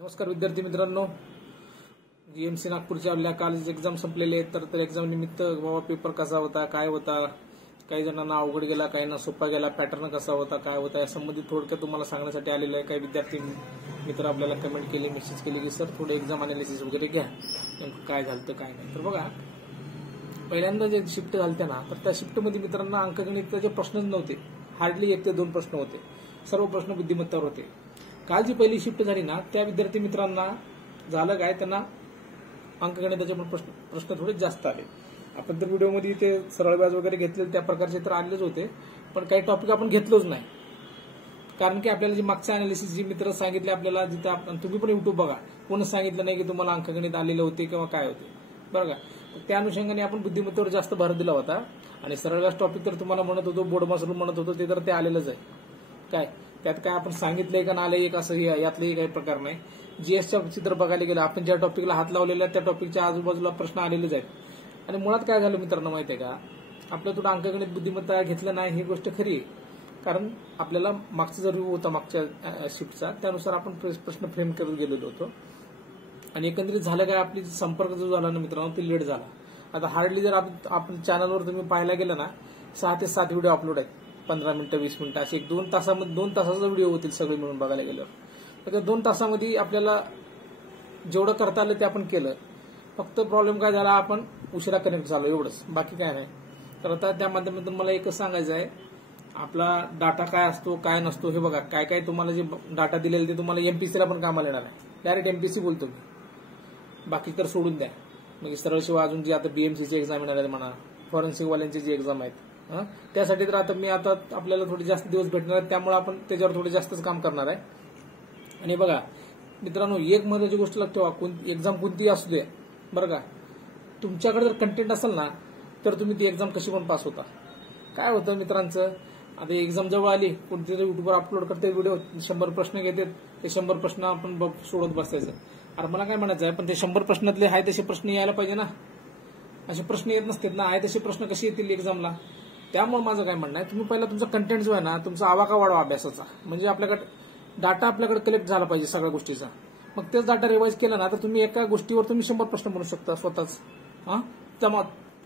नमस्कार विद्यार्थी मित्रांनो, जीएमसी नागपूरच्या आपल्या काल एक्झाम संपलेले आहेत. तर एक्झाम निमित्त बाबा पेपर कसा होता, काय होता, काही जणांना अवघड गेला, काहींना सोपा गेला, पॅटर्न कसा होता, काय होता या संबंधित थोडक्यात तुम्हाला सांगण्यासाठी आलेलं आहे. काही विद्यार्थी मित्र आपल्याला कमेंट केले, मेसेज केले की सर थोडे एक्झाम अनालिसिस वगैरे घ्या, नेमकं काय झालं काय नाही. तर बघा, पहिल्यांदा जे शिफ्ट झालते ना, तर त्या शिफ्टमध्ये मित्रांना अंकगणिताचे प्रश्नच नव्हते. हार्डली 1 ते 2 प्रश्न होते. सर्व प्रश्न बुद्धिमत्तावर होते. काल जी पहिली शिफ्ट झाली ना, त्या विद्यार्थी मित्रांना झालं काय, त्यांना अंकगणिताचे पण प्रश्न थोडे जास्त आले. आपण तर व्हिडिओमध्ये ते सरळ व्याज वगैरे घेतले त्या प्रकारचे तर आलेच होते, पण काही टॉपिक आपण घेतलोच नाही. कारण की आपल्याला जी मागच्या अनालिसिस जी मित्र सांगितले आपल्याला, जिथे तुम्ही पण युट्यूब बघा, कोणच सांगितलं नाही की तुम्हाला अंकगणित आलेले होते किंवा काय होते, बरं का. त्या अनुषंगाने आपण बुद्धिमत्तेवर जास्त भर दिला होता. आणि सरळ व्याज टॉपिक तर तुम्हाला म्हणत होतो, बोर्ड मसरूम म्हणत होतो, ते तर ते आलेलंच आहे. काय त्यात काय आपण सांगितलंय का नाले एक असं यातलंही काही प्रकार नाही. जीएसच्या चित्र बघायला गेलं, आपण ज्या टॉपिकला हात लावलेला त्या टॉपिकच्या आजूबाजूला प्रश्न आलेलेच आहेत. आणि मुळात काय झालं मित्रांनो माहितीये का, आपलं थोडं अंकगणित बुद्धिमत्ता घेतलं नाही ही गोष्ट खरी आहे. कारण आपल्याला मागचा जो रिव्ह्यू होता मागच्या शिफ्टचा, त्यानुसार आपण प्रश्न फ्रेम करत गेलेलो होतो. आणि एकंदरीत झालं काय, आपली संपर्क जो झाला ना मित्रांनो, ते लेट झाला. आता हार्डली जर आपण चॅनलवर तुम्ही पाहायला गेलं ना, 6 ते 7 व्हिडिओ अपलोड आहेत. 15 मिनिटं 20 मिनिटं असे 2 तासामध्ये 2 तासाचा व्हिडिओ होतील सगळे मिळून बघायला गेल्यावर. तर त्या 2 तासामध्ये आपल्याला जेवढं करता आलं ते आपण केलं. फक्त प्रॉब्लेम काय झाला, आपण उशिरा कनेक्ट झालो एवढंच, बाकी काय नाही. तर आता त्या माध्यमातून मला एकच सांगायचं आहे, आपला डाटा काय असतो काय नसतो हे बघा. काय काय तुम्हाला जे डाटा दिलेलं ते तुम्हाला एमपीसीला पण कामाला येणार आहे. डायरेक्ट एमपीसी बोलतो मी, बाकी तर सोडून द्या. म्हणजे सरळ शिवाय अजून जी आता बीएमसीची एक्झाम येणार आहे म्हणा, फॉरेन्सिक वाल्यांची जी एक्झाम आहेत, त्यासाठी तर आता आपल्याला थोडे जास्त दिवस भेटणार आहेत, त्यामुळे आपण त्याच्यावर थोडे जास्तच काम करणार आहे. आणि बघा मित्रांनो, एक महत्वाची गोष्ट लक्षात ठेवा, एक्झाम कोणतीही असू दे, बरं का, तुमच्याकडे जर कंटेंट असेल ना, तर तुम्ही ती एक्झाम कशी पण पास होता. काय होतं मित्रांचं, आता एक्झाम जवळ आली, कोणतीतरी युट्यूबवर अपलोड करते व्हिडिओ, 100 प्रश्न घेतात, ते 100 प्रश्न आपण सोडत बसायचं. अरे मला काय म्हणायचं आहे, पण ते 100 प्रश्नातले आहे तसे प्रश्न यायला पाहिजे ना. असे प्रश्न येत नसतात ना, आहे तसे प्रश्न कसे येतील एक्झामला. त्यामुळे माझं काय म्हणणं आहे, तुम्ही पहिला तुमचा कंटेंट जो आहे ना, तुमचा आवाका वाढवा अभ्यासाचा. म्हणजे आपल्याकडे डाटा आपल्याकडे कलेक्ट झाला पाहिजे सगळ्या गोष्टीचा. मग तेच डाटा रिवाइज केला ना, तर तुम्ही एका गोष्टीवर तुम्ही 100 प्रश्न बनवू शकता स्वतःच.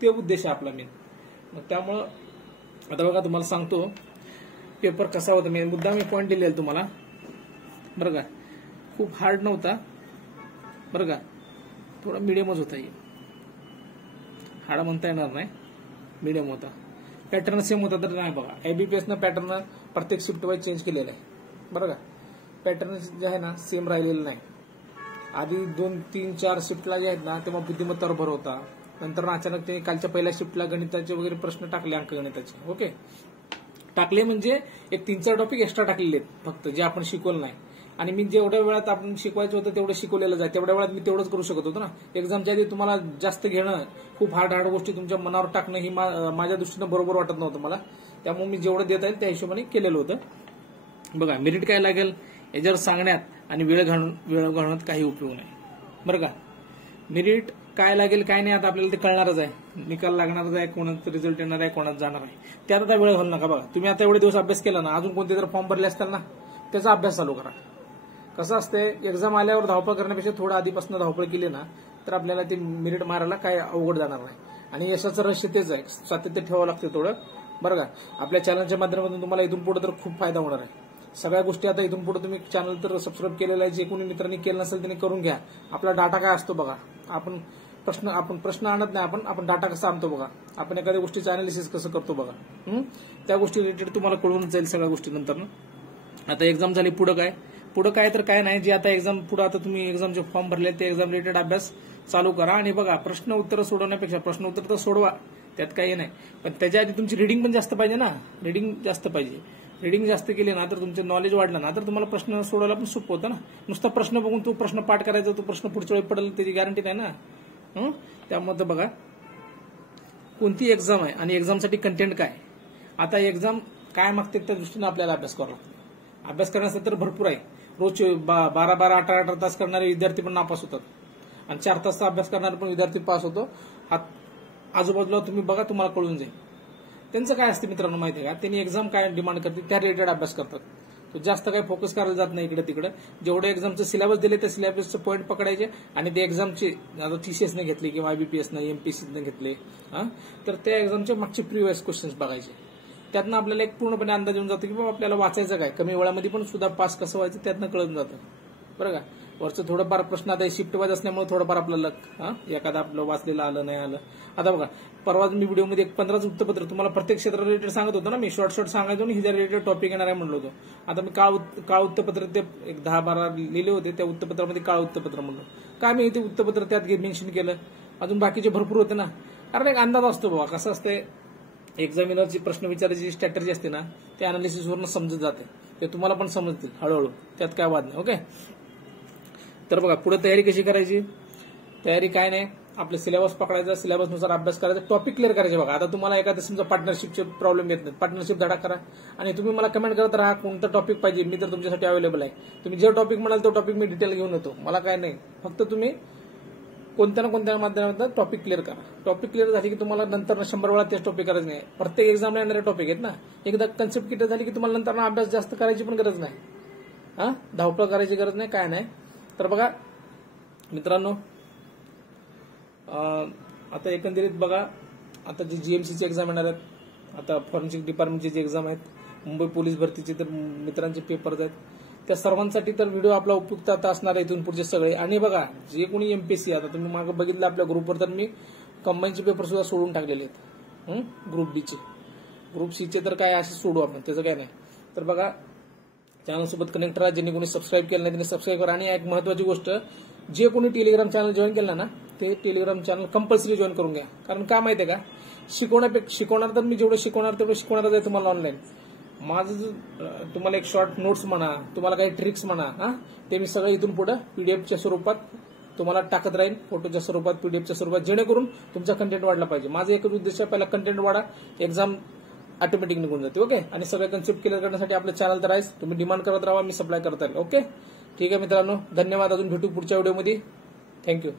ते उद्देश आहे आपला मेन. मग त्यामुळं आता बघा, तुम्हाला सांगतो पेपर कसा होता. मी पॉईंट दिलेला तुम्हाला, बरं का. खूप हार्ड नव्हता, बरं का, थोडा मिडियमच होता. हार्ड म्हणता येणार नाही, मिडियम होता. पॅटर्न सेम होता तर नाही. बघा, एबीपीएसनं पॅटर्न प्रत्येक शिफ्ट वाईज चेंज केलेलं आहे, बरं का. पॅटर्न जे आहे ना सेम राहिलेलं नाही. आधी 2, 3, 4 शिफ्टला जे आहेत ना, तेव्हा बुद्धिमत्तावर भर होता. नंतर अचानक ते कालच्या पहिल्या शिफ्टला गणिताचे वगैरे प्रश्न टाकले, अंकगणिताचे. ओके, टाकले म्हणजे एक 3-4 टॉपिक एक्स्ट्रा टाकलेले आहेत फक्त, जे आपण शिकवलं नाही. आणि मी जेवढ्या वेळात आपण शिकवायचं होतं तेवढं शिकवलेलं जाय, तेवढ्या वेळात मी तेवढंच करू शकत होतो ना. एक्झामच्या आधी तुम्हाला जास्त घेणं, खूप हार्ड गोष्टी तुमच्या मनावर टाकणं ही माझ्या दृष्टीनं बरोबर वाटत नव्हतं मला. त्यामुळे मी जेवढं देता येईल त्या हिशोबाने केलेलं होतं. बघा, मेरिट काय लागेल याच्यावर सांगण्यात आणि वेळ घालवण्यात काही उपयोग नाही, बरं का. मेरिट काय लागेल काय नाही आता आपल्याला ते कळणारच आहे. निकाल लागणारच आहे, कोणाचा रिझल्ट येणार आहे, कोणाचा जाणार आहे, त्यात आता वेळ घालू नका. बघा, तुम्ही आता एवढे दिवस अभ्यास केला ना, अजून कोणते जर फॉर्म भरले असतील ना, त्याचा अभ्यास चालू करा. कसं असतंय, एक्झाम आल्यावर धावपळ करण्यापेक्षा थोडं आधीपासून धावपळ केली ना, तर आपल्याला ते मेरिट मारायला काय अवघड जाणार नाही. आणि यशाचं रहस्य तेच आहे, सातत्य ठेवावं लागतं थोडं, बरं का. आपल्या चॅनलच्या माध्यमातून तुम्हाला इथून पुढे तर खूप फायदा होणार आहे. सगळ्या गोष्टी आता इथून पुढे तुम्ही चॅनल तर सबस्क्राईब केलेलं आहे, जे कोणी मित्रांनी केलं नसेल त्यांनी करून घ्या. आपला डाटा काय असतो बघा, आपण प्रश्न आणत नाही, आपण डाटा कसा आणतो बघा, आपण एखाद्या गोष्टीचं अनालिसिस कसं करतो बघा. त्या गोष्टी रिलेटेड तुम्हाला कळून जाईल सगळ्या गोष्टी नंतर. आता एक्झाम झाली, पुढं काय तर काय नाही. जे आता एक्झाम पुढे आता तुम्ही एक्झामचे फॉर्म भरले ते एक्झाम रिलेटेड अभ्यास चालू करा. आणि बघा, प्रश्न उत्तर सोडवण्यापेक्षा प्रश्न उत्तर तर सोडवा, त्यात काही नाही, पण त्याच्या आधी तुमची रिडिंग पण जास्त पाहिजे ना. रिडिंग जास्त पाहिजे. रिडिंग जास्त केली ना, तर तुमचं नॉलेज वाढलं ना, तर तुम्हाला प्रश्न सोडवायला पण सोपं होतं ना. नुसता प्रश्न बघून तो प्रश्न पाठ करायचा, तो प्रश्न पुढच्या वेळी पडेल त्याची गॅरंटी नाही ना. त्यामुळे बघा, कोणती एक्झाम आहे आणि एक्झामसाठी कंटेंट काय. आता एक्झाम काय मागते त्या दृष्टीने आपल्याला अभ्यास करावा लागतो. अभ्यास करण्यासाठी तर भरपूर आहे. रोज 12-12, 18-18 तास करणारे विद्यार्थी पण नापास होतात, आणि 4 तासचा अभ्यास करणारे पण विद्यार्थी पास होतो. आजूबाजूला तुम्ही बघा, तुम्हाला कळून जाईल. त्यांचं काय असतं मित्रांनो माहिती आहे का, त्यांनी एक्झाम काय डिमांड करते त्या रिलेटेड अभ्यास करतात. तो जास्त काही फोकस करायला जात नाही इकडे तिकडे. जेवढे एक्झामचं सिलेबस दिले त्या सिलेबसचं पॉईंट पकडायचे आणि ते एक्झामचे आता TCS ने घेतले किंवा IBPS ने MPSC ने घेतले तर त्या एक्झामचे मागचे प्रिव्हियस क्वेश्चन्स बघायचे. त्यातनं आपल्याला एक पूर्णपणे अंदाज येऊन जातो की बाबा आपल्याला वाचायचं काय, कमी वेळामध्ये पण सुद्धा पास कसं व्हायचं त्यातनं कळून जातं. बरं का. वरचं थोडंफार प्रश्न आता शिफ्ट वाईज असल्यामुळे थोडंफार आपल्याला एखादा आपलं वाचलेलं आलं नाही आलं. आता बघा परवाच मी व्हिडिओमध्ये 15 वृत्तपत्र तुम्हाला प्रत्येक क्षेत्रा रिलेटेड सांगत होतो ना मी, शॉर्ट सांगायचो आणि हिच्या रिलेटेड टॉपिक येणार आहे म्हणलो होतो. आता मी काळ वृत्तपत्र ते एक 10-12 लिहिले होते, त्या वृत्तपत्रामध्ये काळ वृत्तपत्र म्हणलो. काय मी ते वृत्तपत्र त्यात मेन्शन केलं, अजून बाकीचे भरपूर होते ना. कारण एक अंदाज असतो बाबा कसं असतंय, एक्झामिनरची प्रश्न विचारायची स्ट्रॅटर्जी असते ना त्या अनालिसिसवरून समजत जाते, ते तुम्हाला पण समजतील हळूहळू, त्यात काय वाद नाही. ओके. तर बघा पुढे तयारी कशी करायची. तयारी काय नाही, आपलं सिलेबस पकडायचा, सिलेबसनुसार अभ्यास करायचा, टॉपिक क्लिअर करायचे. बघा आता तुम्हाला एखाद्या समजा पार्टनरशिपचे प्रॉब्लेम येत नाही, पार्टनरशिप धडा करा आणि तुम्ही मला कमेंट करत राहा कोणतं टॉपिक पाहिजे, मी तर तुमच्यासाठी अवेलेबल आहे. तुम्ही जे टॉपिक म्हणाल तो टॉपिक मी डिटेल घेऊन येतो, मला काय नाही. फक्त तुम्ही कोणत्या ना कोणत्या माध्यमातून टॉपिक क्लिअर करा. टॉपिक क्लिअर झाली की तुम्हाला नंतर 100 वेळा तेच टॉपिक करायचं नाही. प्रत्येक एक्झामला येणारे टॉपिक आहेत ना, एकदा कन्सेप्ट क्लिअर झाली की तुम्हाला नंतर अभ्यास जास्त करायची पण गरज नाही, धावपळ करायची गरज नाही, काय नाही. तर बघा मित्रांनो आता एकंदरीत बघा आता जी GMCची एक्झाम येणार आहेत, आता फॉरेन्सिक डिपार्टमेंटची जी एक्झाम आहेत, मुंबई पोलीस भरतीचे तर मित्रांचे पेपर्स आहेत, त्या सर्वांसाठी तर व्हिडिओ आपला उपयुक्त आता असणार आहे इथून पुढचे सगळे. आणि बघा जे कोणी MPSC आता तुम्ही मागे बघितलं आपल्या ग्रुपवर, तर मी कंबाईनचे पेपर सुद्धा सोडून टाकलेले आहेत. ग्रुप बीचे, ग्रुप सीचे तर काय असे सोडू आपण, त्याचं काय नाही. तर बघा चॅनलसोबत कनेक्ट राहा, ज्यांनी कोणी सबस्क्राईब केलं नाही त्यांनी सबस्क्राईब करा. आणि एक महत्वाची गोष्ट, जे कोणी टेलिग्राम चॅनल जॉईन केलं ना ते टेलिग्राम चॅनल कंपल्सरी जॉईन करून घ्या. कारण काय माहितीये का, शिकवणार तर मी जेवढं शिकवणार तेवढं शिकवणारच आहे तुम्हाला ऑनलाईन. माझं तुम्हाला एक शॉर्ट नोट्स म्हणा, तुम्हाला काही ट्रिक्स म्हणा, ते मी सगळं इथून पुढे पीडीएफच्या स्वरूपात तुम्हाला टाकत राहील, फोटोच्या स्वरूपात, पीडीएफच्या स्वरूपात, जेणेकरून तुमचा कंटेंट वाढला पाहिजे. माझं एकच उद्देश आहे, पहिला कंटेंट वाढा, एक्झाम ऑटोमॅटिक निघून जाते. ओके. आणि सगळे कन्सेप्ट क्लिअर करण्यासाठी आपलं चॅनल तर आहेच, तुम्ही डिमांड करत राहा, मी सप्लाय करता येईल. ओके. ठीक आहे मित्रांनो, धन्यवाद. अजून भेटू पुढच्या व्हिडिओमध्ये. थँक्यू.